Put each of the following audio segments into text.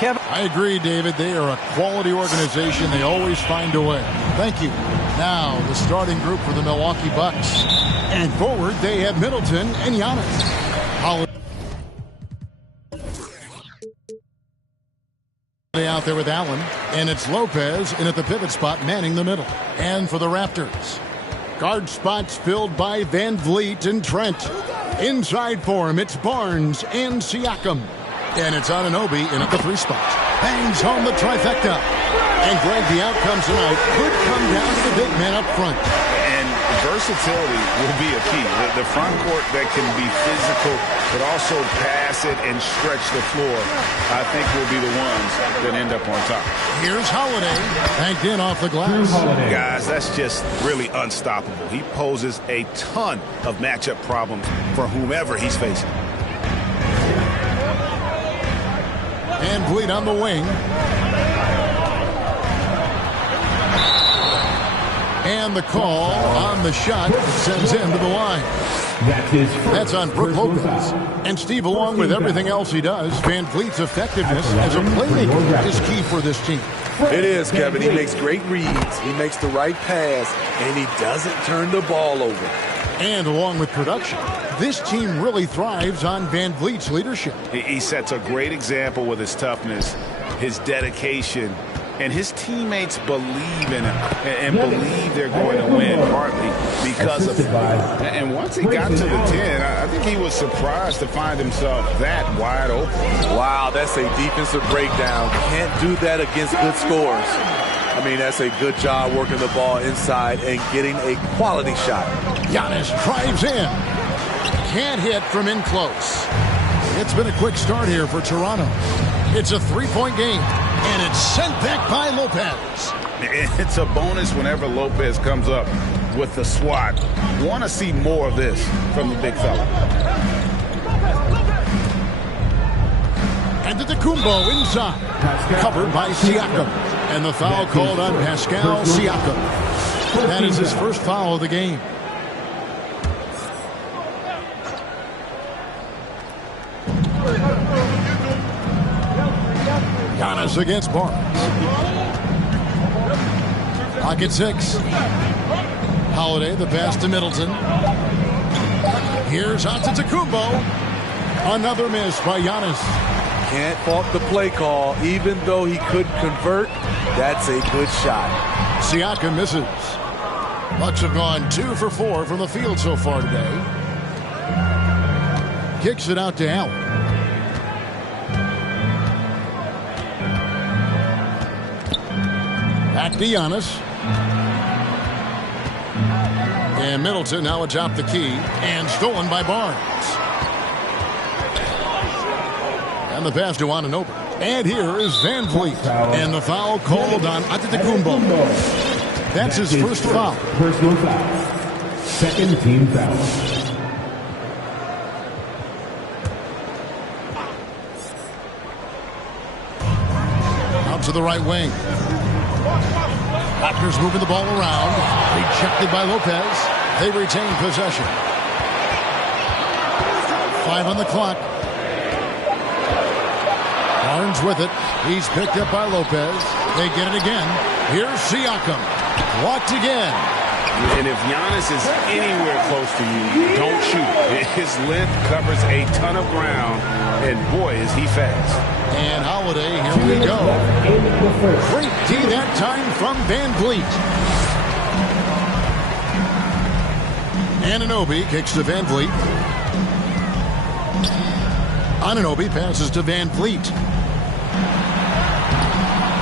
Kevin. I agree, David. They are a quality organization. They always find a way. Thank you. Now, the starting group for the Milwaukee Bucks. And forward, they have Middleton and Giannis. Out there with Allen, and it's Lopez in at the pivot spot, manning the middle. And for the Raptors, guard spots filled by Van Vliet and Trent. Inside for him, it's Barnes and Siakam. And it's Anunoby in at the 3 spot. Bangs home the trifecta. And Greg, the outcome tonight could come down to the big man up front. And versatility will be a key. The front court that can be physical, but also pass it and stretch the floor, I think will be the ones that end up on top. Here's Holiday, banked in off the glass. Guys, that's just really unstoppable. He poses a ton of matchup problems for whomever he's facing. And Vliet on the wing. And the call on the shot sends him to the line. That's on Brook Lopez. And Steve, along with everything else he does, Van Vliet's effectiveness as a playmaker is key for this team. It is, Kevin. He makes great reads. He makes the right pass, and he doesn't turn the ball over. And along with production, this team really thrives on Van Vliet's leadership. He sets a great example with his toughness, his dedication, and his teammates believe in him and believe they're going to win, partly because of him. And once he got to the 10, I think he was surprised to find himself that wide open. Wow, that's a defensive breakdown. Can't do that against good scores. I mean, that's a good job working the ball inside and getting a quality shot. Giannis drives in. Can't hit from in close. It's been a quick start here for Toronto. It's a 3-point game, and it's sent back by Lopez. It's a bonus whenever Lopez comes up with the swat. Want to see more of this from the big fella. And Antetokounmpo inside. Covered by Siakam. And the foul called on Pascal Siakam. That is his first foul of the game. Giannis against Barnes. Clock at 6. Holiday, the pass to Middleton. Here's Antetokounmpo. Another miss by Giannis. Can't fault the play call. Even though he couldn't convert, that's a good shot. Siakam misses. Bucks have gone 2 for 4 from the field so far today. Kicks it out to Allen. Back to Giannis. And Middleton now atop the key. And stolen by Barnes. And the pass to Anunoby. And here is Van Vliet. And the foul called on Antetokounmpo. That's his first foul. Personal foul. Second team foul. Out to the right wing. Raptors moving the ball around. Rejected by Lopez. They retain possession. 5 on the clock. Barnes with it. He's picked up by Lopez. They get it again. Here's Siakam. Blocked again. And if Giannis is anywhere close to you, don't shoot. His length covers a ton of ground, and boy, is he fast. And Holiday, here we go. Great D that time from Van Vliet. Anunoby kicks to Van Vliet. Anunoby passes to Van Vliet.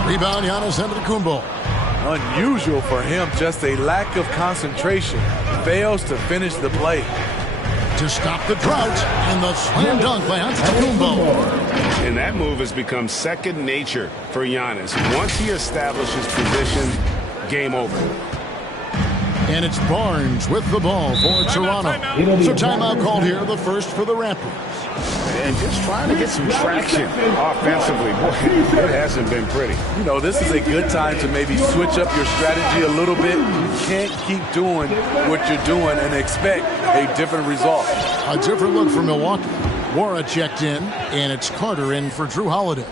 Rebound, Giannis Antetokounmpo. Unusual for him, just a lack of concentration. Fails to finish the play. To stop the drought, and the slam dunk by Antetokounmpo. And that move has become second nature for Giannis. Once he establishes position, game over. And it's Barnes with the ball for Toronto. So timeout called here, the first for the Raptors. And just trying to get some traction offensively. Boy, it hasn't been pretty. You know, this is a good time to maybe switch up your strategy a little bit. You can't keep doing what you're doing and expect a different result. A different look for Milwaukee. Wara checked in, and it's Carter in for Drew Holiday.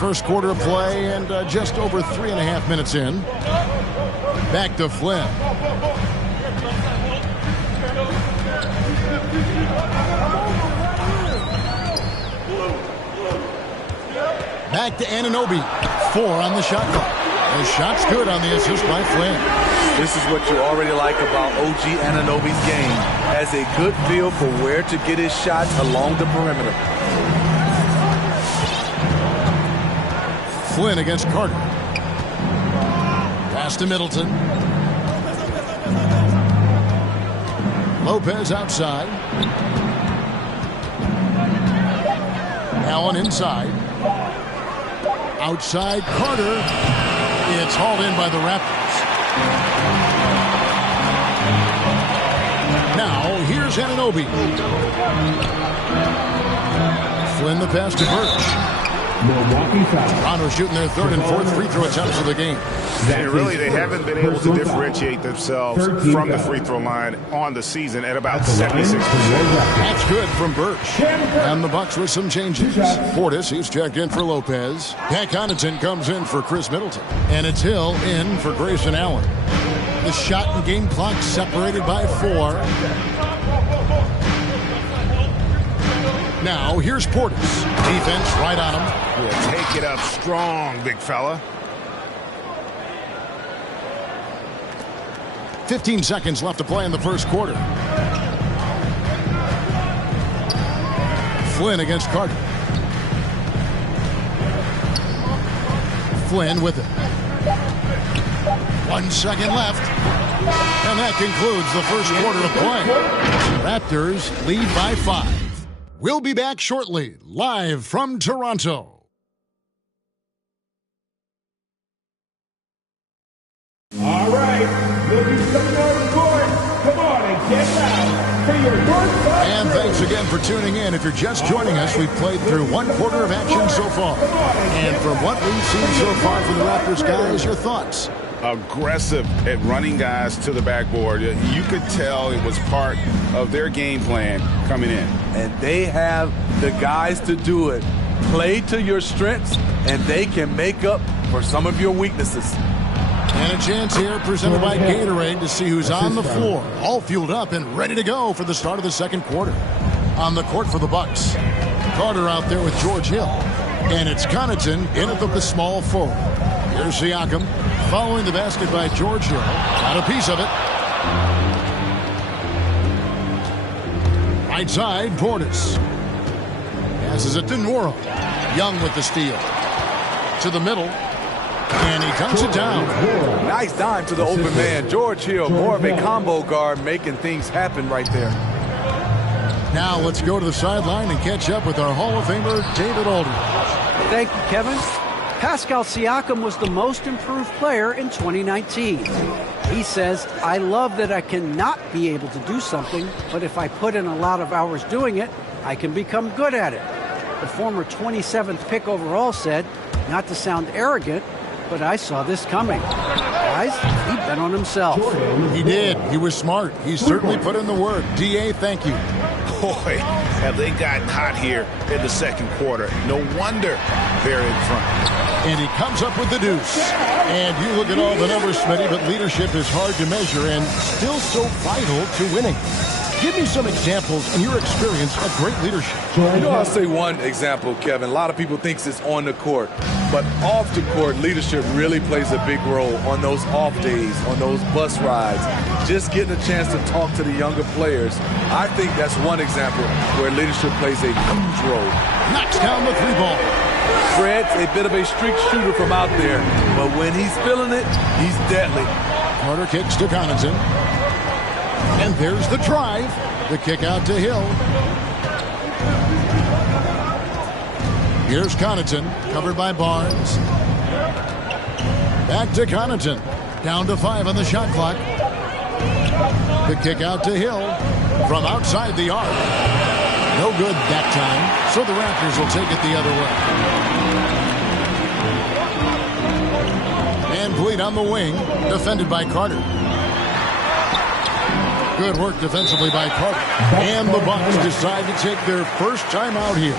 First quarter of play and just over 3.5 minutes in. Back to Flynn. Back to Anunoby. 4 on the shot clock. The shot's good on the assist by Flynn. This is what you already like about OG Anunoby's game. Has a good feel for where to get his shots along the perimeter. Flynn against Carter. Pass to Middleton. Lopez outside. Allen inside. Outside Carter. It's hauled in by the Raptors. Now here's Anunoby. Flynn the pass to Birch. Toronto shooting their third and fourth free throw attempts of the game. And really, they haven't been able to differentiate themselves from the free throw line on the season at about 76%. That's good from Birch. And the Bucks with some changes. Portis, he's checked in for Lopez. Pat Connaughton comes in for Chris Middleton. And it's Hill in for Grayson Allen. The shot and game clock separated by 4. Now, here's Portis. Defense right on him. Yeah, take it up strong, big fella. 15 seconds left to play in the first quarter. Flynn against Carter. Flynn with it. 1 second left. And that concludes the first quarter of play. Raptors lead by 5. We'll be back shortly, live from Toronto. All right, we'll be coming on the court. Come on and get loud for your first five. And thanks again for tuning in. If you're just joining us, we've played through 1 quarter of action so far. And from what we've seen so far from the Raptors guys, your thoughts? Aggressive at running guys to the backboard. You could tell it was part of their game plan coming in. And they have the guys to do it. Play to your strengths, and they can make up for some of your weaknesses. And a chance here presented by Gatorade to see who's on the floor. All fueled up and ready to go for the start of the second quarter. On the court for the Bucks. Carter out there with George Hill. And it's Connaughton in at the small forward. Here's Siakam following the basket by George Hill. Got a piece of it. Right side, Portis. Passes it to Nwora. Young with the steal. To the middle. And he dunks it down. Nice dime to the open man. George Hill, more of a combo guard, making things happen right there. Now let's go to the sideline and catch up with our Hall of Famer, David Aldridge. Thank you, Kevin. Pascal Siakam was the most improved player in 2019. He says, I love that I cannot be able to do something, but if I put in a lot of hours doing it, I can become good at it. The former 27th pick overall said, not to sound arrogant, but I saw this coming. Guys, he bet on himself. He did. He was smart. He certainly put in the work. D.A., thank you. Boy, have they gotten hot here in the second quarter. No wonder they're in front. And he comes up with the deuce. And you look at all the numbers, Smitty, but leadership is hard to measure and still so vital to winning. Give me some examples in your experience of great leadership. I'll say one example, Kevin. A lot of people think it's on the court, but off the court, leadership really plays a big role on those off days, on those bus rides. Just getting a chance to talk to the younger players. I think that's one example where leadership plays a huge role. Knocks down the 3-ball. Fred's a bit of a streak shooter from out there, but when he's feeling it, he's deadly. Carter kicks to Connaughton. And there's the drive. The kick out to Hill. Here's Connaughton, covered by Barnes. Back to Connaughton. Down to 5 on the shot clock. The kick out to Hill from outside the arc. No good that time, so the Raptors will take it the other way. And Bleed on the wing, defended by Carter. Good work defensively by Carter. And the Bucks decide to take their first time out here.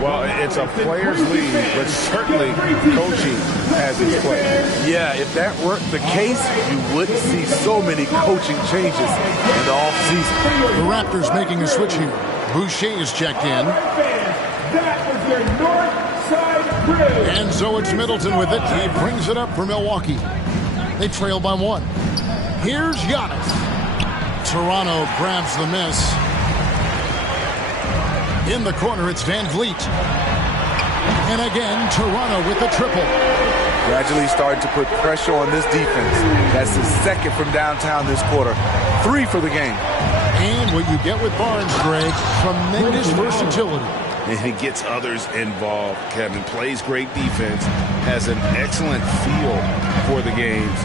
Well, it's a player's league, but certainly coaching has its place. Yeah, if that weren't the case, you wouldn't see so many coaching changes in the offseason. The Raptors making a switch here. Boucher is checked in. That was their north side crew. And so it's Middleton with it. He brings it up for Milwaukee. They trail by 1. Here's Giannis. Toronto grabs the miss. In the corner, it's Van Vliet. And again, Toronto with the triple. Gradually starting to put pressure on this defense. That's his second from downtown this quarter. 3 for the game. And what you get with Barnes, Greg, tremendous versatility. And he gets others involved. Kevin plays great defense, has an excellent feel for the games.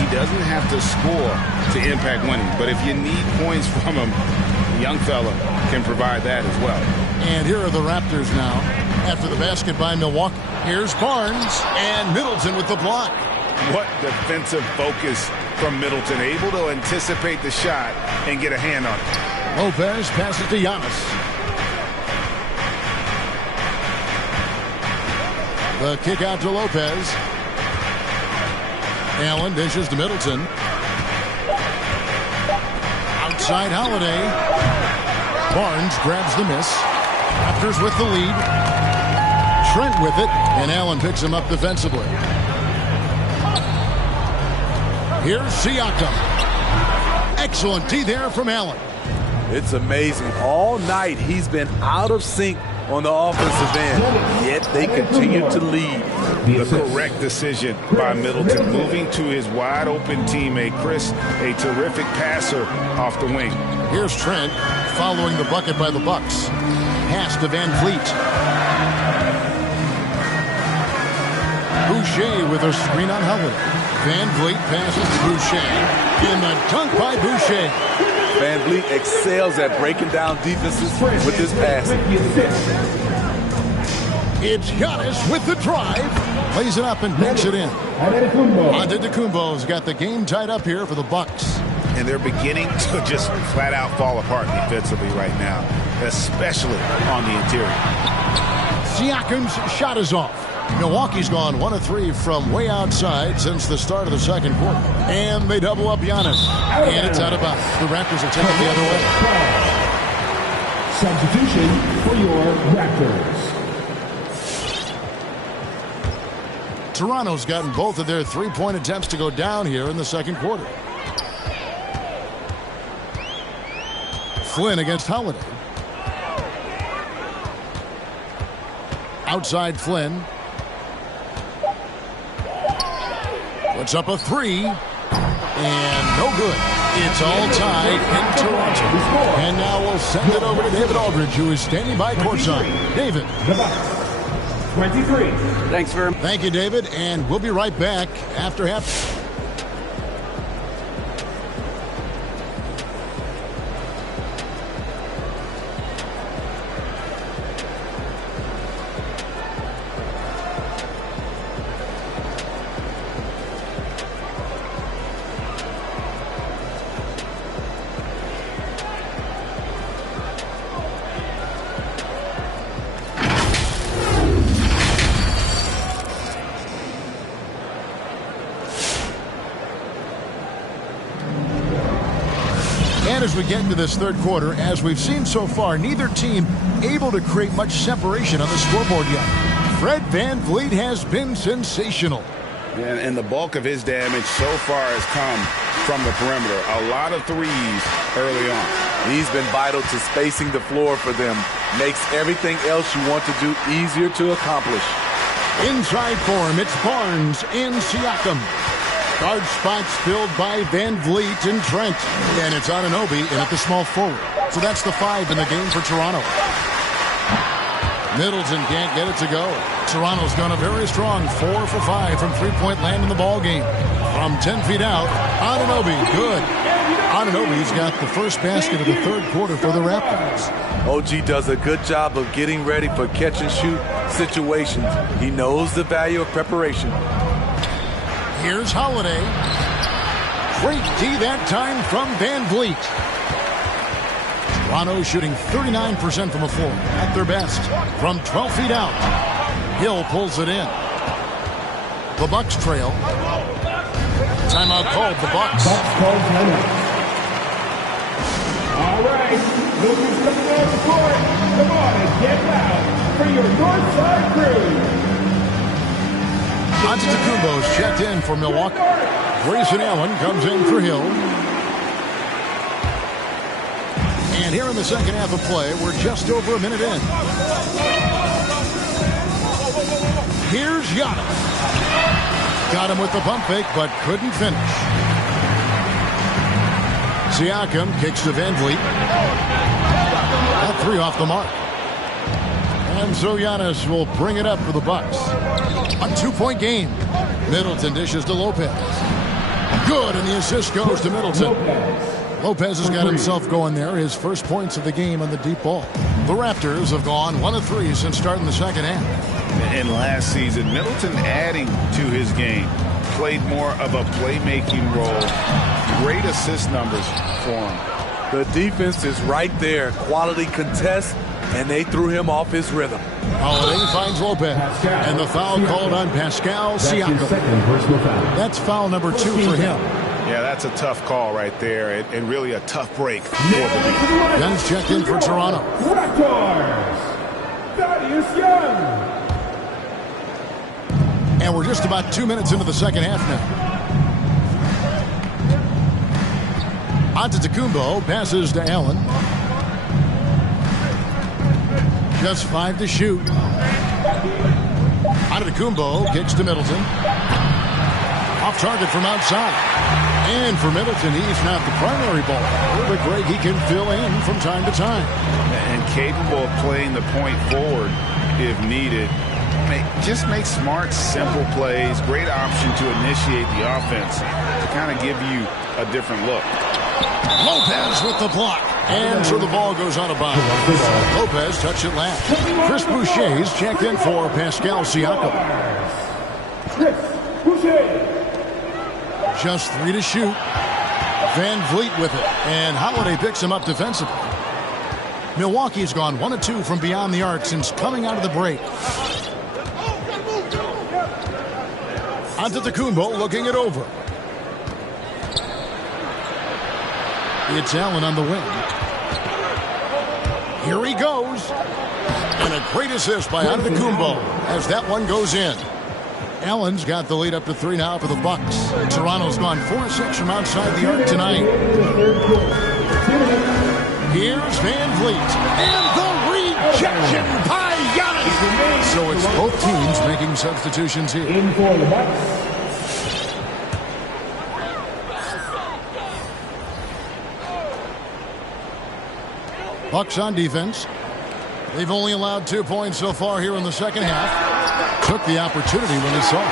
He doesn't have to score to impact winning, but if you need points from him, the young fella can provide that as well. And here are the Raptors now. After the basket by Milwaukee, here's Barnes and Middleton with the block. What defensive focus from Middleton, able to anticipate the shot and get a hand on it. Lopez passes to Giannis. The kick out to Lopez. Allen dishes to Middleton. Outside Holiday. Barnes grabs the miss. Raptors with the lead. Trent with it, and Allen picks him up defensively. Here's Siakam. Excellent D there from Allen. It's amazing. All night he's been out of sync on the offensive end, yet they continue to lead. The correct decision by Middleton, moving to his wide-open teammate, Chris, a terrific passer off the wing. Here's Trent following the bucket by the Bucks. Pass to Van Vliet. Boucher with a screen on Holiday. Van Vliet passes to Boucher. And the dunk by Boucher. Van Vliet excels at breaking down defenses with his passing. It's Giannis with the drive. Plays it up and banks it in. Antetokounmpo's got the game tied up here for the Bucks. And they're beginning to just flat out fall apart defensively right now, especially on the interior. Siakam's shot is off. Milwaukee's gone 1 of 3 from way outside since the start of the second quarter. And they double up Giannis. And it's out of bounds. The Raptors will take it the other way. Substitution for your Raptors. Toronto's gotten both of their three-point attempts to go down here in the second quarter. Flynn against Holiday. Outside Flynn. Puts up a 3. And no good. It's all tied in Toronto. And now we'll send it over to David Aldridge, who is standing by courtside. David. 23. Thanks very much. Thank you, David. And we'll be right back after half. And as we get into this third quarter, as we've seen so far, neither team able to create much separation on the scoreboard yet. Fred Van Vliet has been sensational. And the bulk of his damage so far has come from the perimeter. A lot of threes early on. He's been vital to spacing the floor for them. Makes everything else you want to do easier to accomplish. Inside for him, it's Barnes and Siakam. Guard spots filled by Van Vliet and Trent. And it's Anunoby in at the small forward. So that's the 5 in the game for Toronto. Middleton can't get it to go. Toronto's gone a very strong 4 for 5 from three-point land in the ball game. From 10 feet out, Anunoby, good. Anunoby's got the first basket of the third quarter for the Raptors. OG does a good job of getting ready for catch-and-shoot situations. He knows the value of preparation. Here's Holiday. Great D that time from Van Vliet. Toronto shooting 39% from the floor at their best from 12 feet out. Hill pulls it in. The Bucks trail. Timeout called. The Bucks. Bucks called timeout. All right, Lucas coming on the court. Come on and get loud for your Northside crew. Antetokounmpo's checked in for Milwaukee. Grayson Allen comes in for Hill. And here in the second half of play, we're just over a minute in. Here's Giannis. Got him with the pump fake, but couldn't finish. Siakam kicks to Van Vliet. That three off the mark. And so Giannis will bring it up for the Bucks. A 2-point game. Middleton dishes to Lopez. Good, and the assist goes to Middleton. Lopez has got himself going there. His first points of the game on the deep ball. The Raptors have gone 1 of 3 since starting the second half. And last season, Middleton adding to his game. Played more of a playmaking role. Great assist numbers for him. The defense is right there. Quality contest, and they threw him off his rhythm. Holiday finds Lopez. And the foul called on Pascal Siakam. That's foul number 2 for him. Yeah, that's a tough call right there, and really a tough break for the defense. Guns checked in for Toronto. Raptors. Thaddeus Young. And we're just about 2 minutes into the second half now. Antetokounmpo passes to Allen. Just 5 to shoot. Antetokounmpo kicks to Middleton. Off target from outside. And for Middleton, he's not the primary ball player, but Greg, he can fill in from time to time. And capable of playing the point forward if needed. Just make smart, simple plays. Great option to initiate the offense to kind of give you a different look. Lopez with the block. And so the ball goes out of bounds. Lopez touched it last. Chris Boucher's checked in for Pascal Siakam. Chris Boucher. Just 3 to shoot. Van Vliet with it. And Holiday picks him up defensively. Milwaukee's gone 1 of 2 from beyond the arc since coming out of the break. Antetokounmpo looking it over. It's Allen on the wing. Here he goes. And a great assist by Antetokounmpo as that one goes in. Allen's got the lead up to 3 now for the Bucks. Toronto's gone 4 of 6 from outside the arc tonight. Here's Van Vliet. And the rejection by Giannis. So it's both teams making substitutions here. In for the Bucks. Bucks on defense. They've only allowed 2 points so far here in the second half. Took the opportunity when he saw it.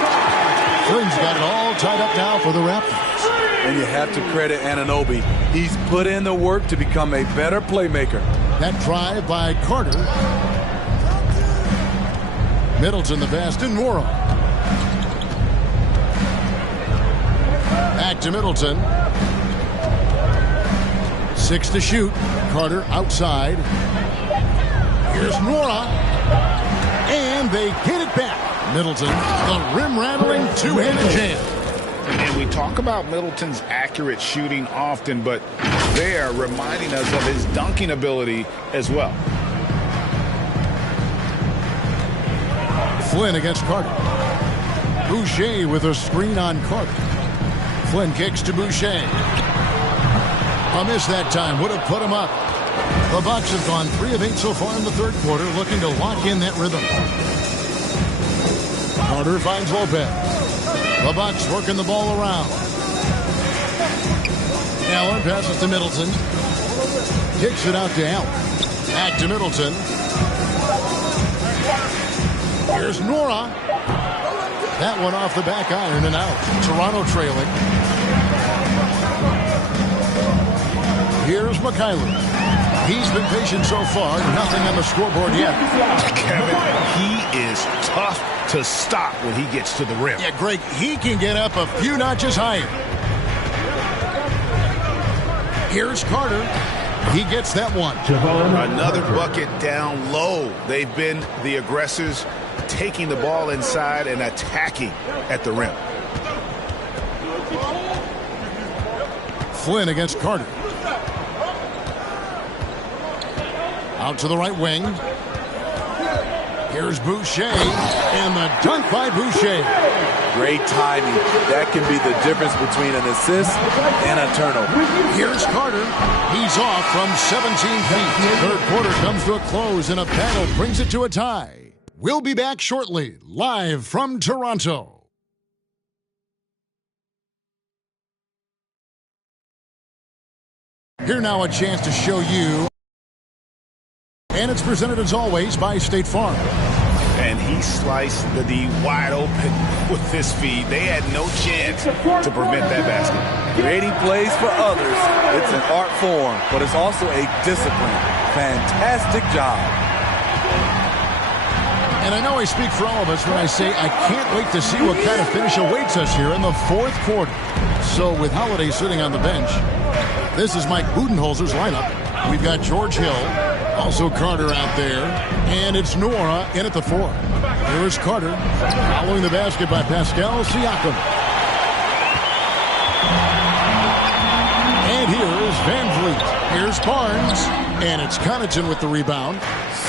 Flynn's got it all tied up now for the Raptors. And you have to credit Anunoby. He's put in the work to become a better playmaker. That drive by Carter. Middleton the pass to Nora. Back to Middleton. 6 to shoot. Carter outside. Here's Nora. And they get it back. Middleton, the rim-rattling two-handed jam. And we talk about Middleton's accurate shooting often, but they're reminding us of his dunking ability as well. Flynn against Carter. Boucher with a screen on Carter. Flynn kicks to Boucher. A miss that time. Would have put him up. The Bucks have gone 3 of 8 so far in the third quarter, looking to lock in that rhythm. Carter finds Lopez. The Bucks working the ball around. Allen passes to Middleton. Kicks it out to Allen. Back to Middleton. Here's Nora. That one off the back iron and out. Toronto trailing. Here's McKayler. He's been patient so far. Nothing on the scoreboard yet. Kevin, he is tough to stop when he gets to the rim. Yeah, Greg, he can get up a few notches higher. Here's Carter. He gets that one. Another bucket down low. They've been the aggressors, taking the ball inside and attacking at the rim. Flynn against Carter. Out to the right wing. Here's Boucher, and the dunk by Boucher. Great timing. That can be the difference between an assist and a turnover. Here's Carter. He's off from 17 feet. Third quarter comes to a close, and a battle brings it to a tie. We'll be back shortly, live from Toronto. Here now a chance to show you. And it's presented as always by State Farm. And he sliced the D wide open with his feed. They had no chance to prevent that basket. Creating plays for others, it's an art form, but it's also a discipline. Fantastic job. And I know I speak for all of us when I say I can't wait to see what kind of finish awaits us here in the fourth quarter. So with Holiday sitting on the bench, this is Mike Budenholzer's lineup. We've got George Hill, also Carter out there, and it's Nora in at the 4. Here is Carter, following the basket by Pascal Siakam. And here is Van Vliet. Here's Barnes, and it's Connaughton with the rebound.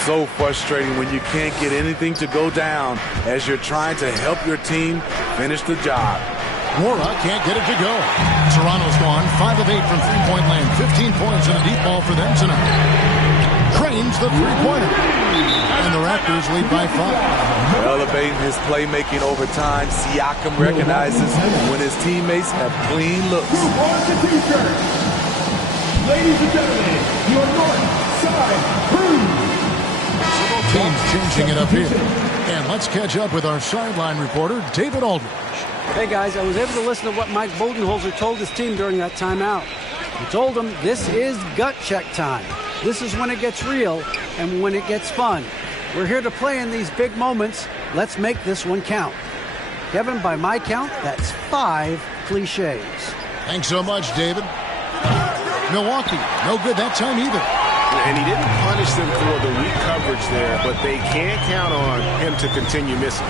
So frustrating when you can't get anything to go down as you're trying to help your team finish the job. Nora can't get it to go. Toronto's gone 5 of 8 from three-point land. 15 points and a deep ball for them tonight. Cranes the three-pointer. And the Raptors lead by 5. Elevating his playmaking over time, Siakam recognizes when his teammates have clean looks. Ladies and gentlemen, your north side crew. Several teams changing it up here. And let's catch up with our sideline reporter, David Aldridge. Hey guys, I was able to listen to what Mike Budenholzer told his team during that timeout. He told them this is gut check time. This is when it gets real and when it gets fun. We're here to play in these big moments. Let's make this one count. Kevin, by my count, that's 5 cliches. Thanks so much, David. Milwaukee, no good that time either. And he didn't punish them for the weak coverage there, but they can't count on him to continue missing.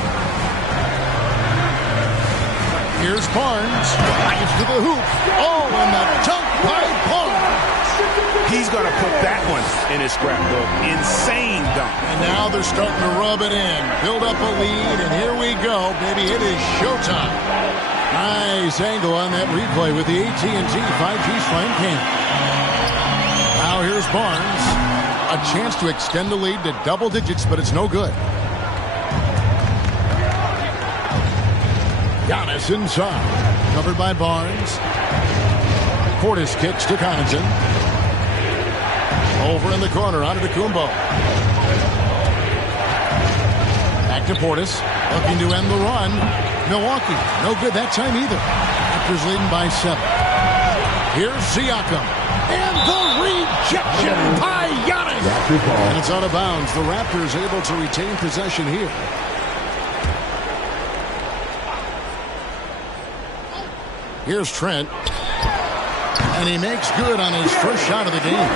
Here's Barnes, drives to the hoop. Oh, and the dunk by Barnes. He's going to put that one in his scrapbook. Insane dunk. And now they're starting to rub it in, build up a lead, and here we go, baby. It is showtime. Nice angle on that replay with the AT&T 5G Slam Cam. Now here's Barnes. A chance to extend the lead to double digits, but it's no good. Giannis inside. Covered by Barnes. Portis kicks to Connaughton. Over in the corner, onto Kumbo. Back to Portis. Looking to end the run. Milwaukee, no good that time either. Raptors leading by 7. Here's Siakam. And the rejection by Giannis. And it's out of bounds. The Raptors able to retain possession here. Here's Trent. And he makes good on his first shot of the game.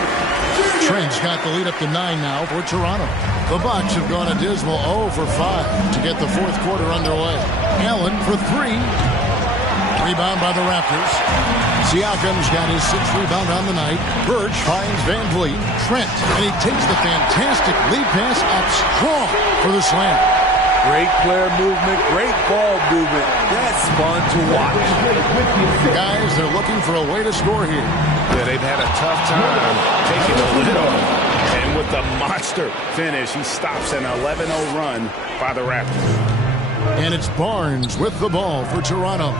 Trent's got the lead up to 9 now for Toronto. The Bucks have gone a dismal 0 for 5 to get the fourth quarter underway. Allen for 3. Rebound by the Raptors. Siakam's got his 6th rebound on the night. Birch finds Van Vliet. Trent, and he takes the fantastic lead pass up strong for the slam. Great player movement, great ball movement. That's fun to watch. Guys, they're looking for a way to score here. Yeah, they've had a tough time taking the lid off. And with the monster finish, he stops an 11-0 run by the Raptors. And it's Barnes with the ball for Toronto.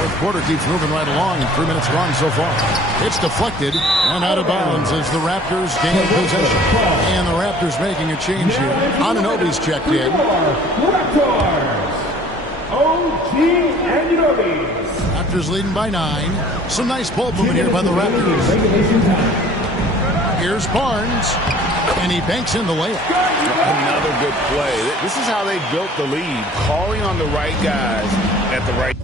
Fourth quarter keeps moving right along. 3 minutes gone so far. It's deflected and out of bounds as the Raptors gain possession. And the Raptors making a change here. Anunoby's checked in. Raptors. OG Anunoby. Raptors leading by 9. Some nice ball movement here by the Raptors. Here's Barnes. And he banks in the layup. Another good play. This is how they built the lead. Calling on the right guys at the right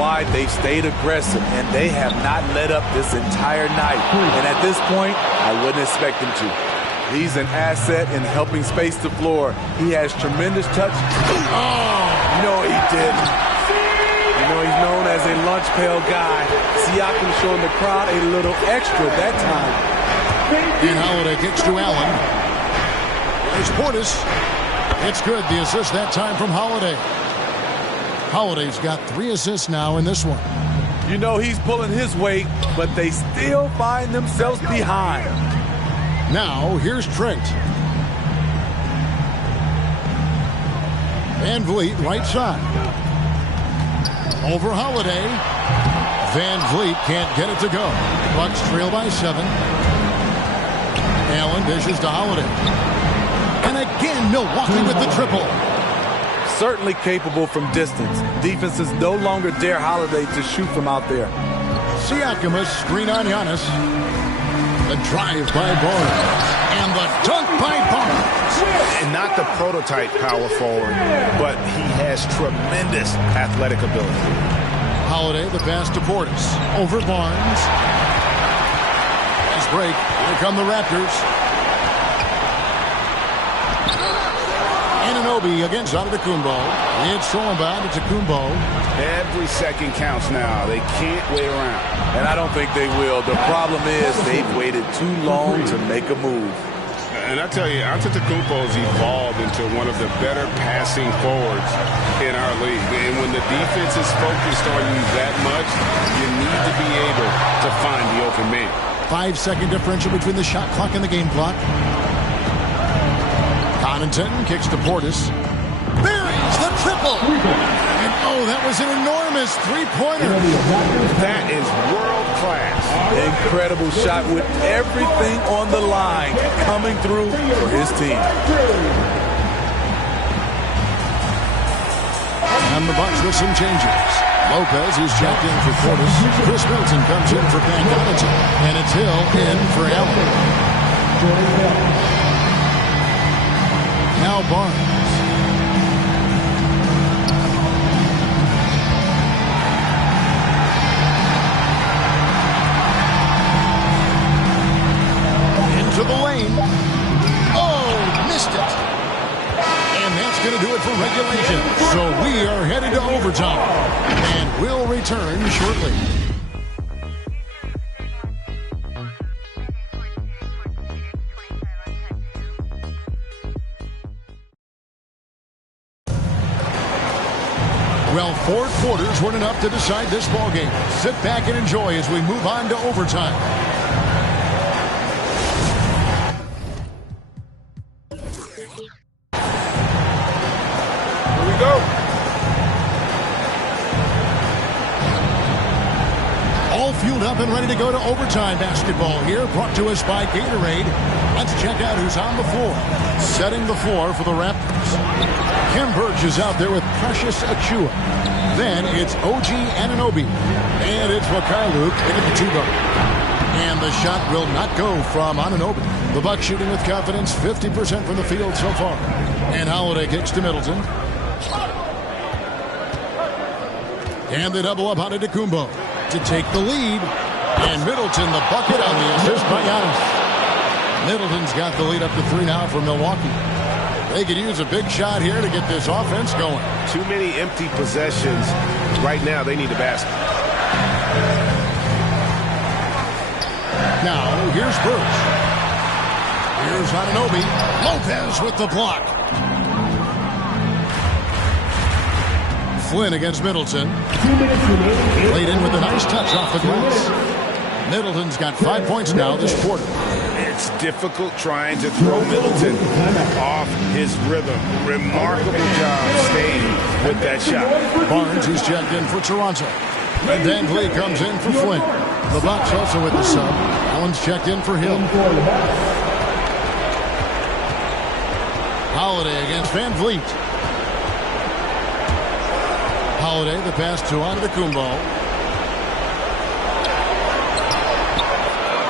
why they've stayed aggressive, and they have not let up this entire night. And at this point, I wouldn't expect them to. He's an asset in helping space the floor. He has tremendous touch. Oh, no, he didn't. You know, he's known as a lunch pail guy. Siakam showing the crowd a little extra that time. And Holiday kicks to Allen. There's Portis. It's good. The assist that time from Holiday. Holiday's got 3 assists now in this one. You know he's pulling his weight, but they still find themselves behind. Now, here's Trent. Van Vliet, right side. Over Holiday. Van Vliet can't get it to go. Bucks trail by 7. Allen dishes to Holiday. And again, Milwaukee with the triple. Certainly capable from distance. Defenses no longer dare Holiday to shoot from out there. Siakam, a screen on Giannis. The drive by Barnes. And the dunk by Barnes. And not the prototype power forward, but he has tremendous athletic ability. Holiday, the pass to Portis. Over Barnes. Nice break. Here come the Raptors. Anunoby against Antetokounmpo. It's thrown by Antetokounmpo. Every second counts now. They can't wait around. And I don't think they will. The problem is they've waited too long to make a move. And I tell you, Antetokounmpo's evolved into one of the better passing forwards in our league. And when the defense is focused on you that much, you need to be able to find the open man. 5-second differential between the shot clock and the game clock. Connaughton kicks to Portis. Buries the triple. And oh, that was an enormous three-pointer. That is world class. Incredible shot with everything on the line coming through for his team. And the Bucks with some changes. Lopez is checked in for Portis. Chris Middleton comes in for Van Connaughton. And it's Hill in for Allen. Now Barnes. Into the lane. Oh, missed it. And that's going to do it for regulation. So we are headed to overtime. And we'll return shortly. Well, 4 quarters weren't enough to decide this ballgame. Sit back and enjoy as we move on to overtime. Here we go. All fueled up and ready to go to overtime basketball here, brought to us by Gatorade. Let's check out who's on the floor. Setting the floor for the Raptors. Kim Birch is out there with Precious Achua. Then it's OG Anunoby. And it's Luke in at the 2-guard. And the shot will not go from Anunoby. The Bucks shooting with confidence, 50% from the field so far. And Holiday kicks to Middleton. And they double up on Antetokounmpo to take the lead. And Middleton the bucket on the assist by Giannis. Middleton's got the lead up to 3 now for Milwaukee. They could use a big shot here to get this offense going. Too many empty possessions. Right now, they need the basket. Now, here's Birch. Here's Anunoby. Lopez with the block. Flynn against Middleton. Played in with a nice touch off the glass. Middleton's got 5 points now this quarter. It's difficult trying to throw Middleton off his rhythm. Remarkable job staying with that shot. Barnes is checked in for Toronto. And Van Vliet comes in for Flynn. The Bucks also with the sub. Allen's checked in for Hill. Holiday against Van Vliet. Holiday, the pass to Antetokounmpo.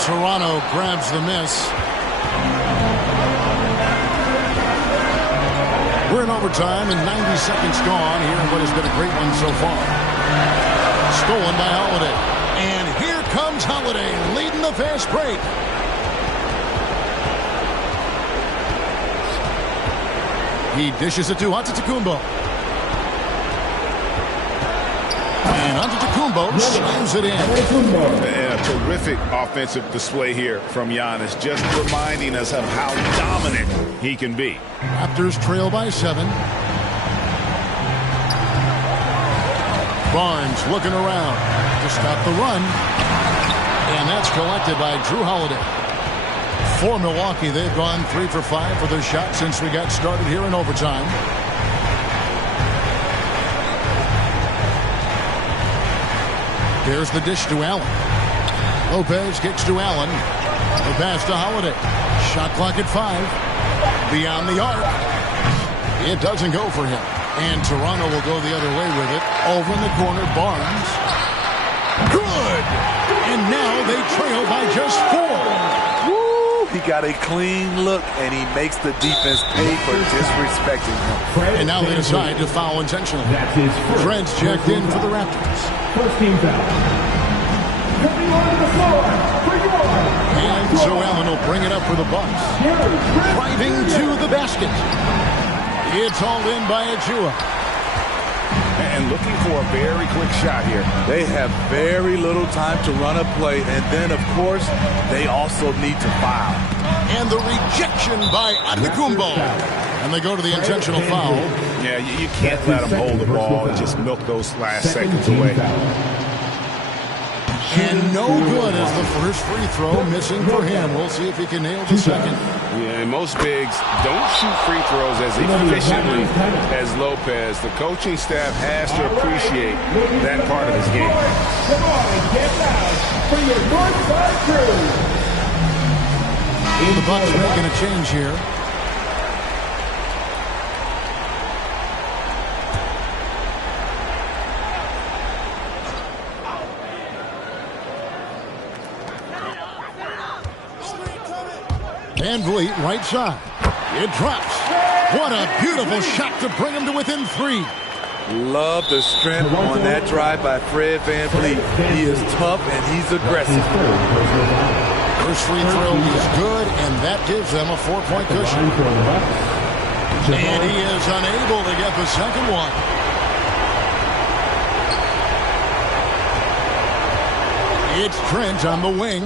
Toronto grabs the miss. We're in overtime and 90 seconds gone here in what has been a great one so far. Stolen by Holiday. And here comes Holiday leading the fast break. He dishes it to Antetokounmpo. And Antetokounmpo slams it in. And a terrific offensive display here from Giannis, just reminding us of how dominant he can be. Raptors trail by 7. Barnes looking around to stop the run. And that's collected by Drew Holiday. For Milwaukee, they've gone 3 for 5 for their shot since we got started here in overtime. Here's the dish to Allen. Lopez kicks to Allen. The pass to Holiday. Shot clock at 5. Beyond the arc. It doesn't go for him. And Toronto will go the other way with it. Over in the corner, Barnes. Good! And now they trail by just 4. He got a clean look, and he makes the defense pay for disrespecting him. And now they decide to foul intentionally. Trent's checked in for the Raptors. First team foul. Coming onto the floor for yours. And so Allen will bring it up for the Bucks. Driving to the basket. It's all in by Achua. And looking for a very quick shot here. They have very little time to run a play, and then, of course, they also need to foul. And the rejection by Antetokounmpo. And they go to the intentional foul. Yeah, you can't let him hold the ball and just milk those last seconds away. And no good as the first free throw missing for him. We'll see if he can nail the second. Yeah, and most bigs don't shoot free throws as efficiently as Lopez. The coaching staff has to appreciate that part of his game. Come on and get loud for your Northside crew. The Bucks making a change here. Van Vliet, right side. It drops. What a beautiful shot to bring him to within 3. Love the strength on that drive by Fred Van Vliet. He is tough and he's aggressive. First free throw is good, and that gives them a 4-point cushion. And he is unable to get the second one. It's Trent on the wing.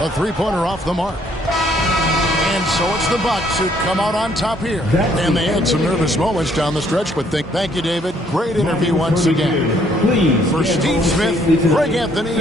A three-pointer off the mark. And so it's the Bucks who come out on top here. And they had some nervous moments down the stretch, but thank you, David. Great interview once again. For Steve Smith, Greg Anthony.